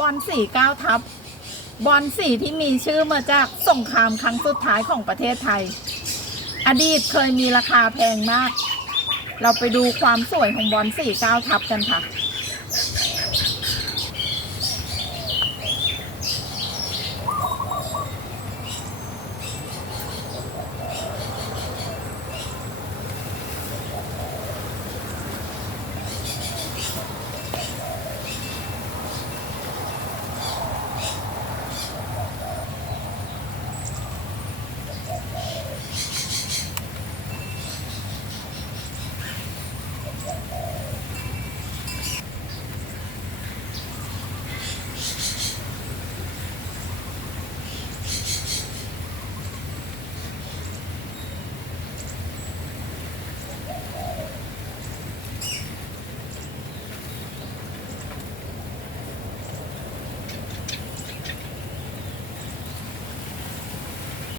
บอลสี่เก้าทับบอลสี่ที่มีชื่อมาจากสงครามครั้งสุดท้ายของประเทศไทย อดีตเคยมีราคาแพงมาก เราไปดูความสวยของบอลสี่เก้าทับกันค่ะ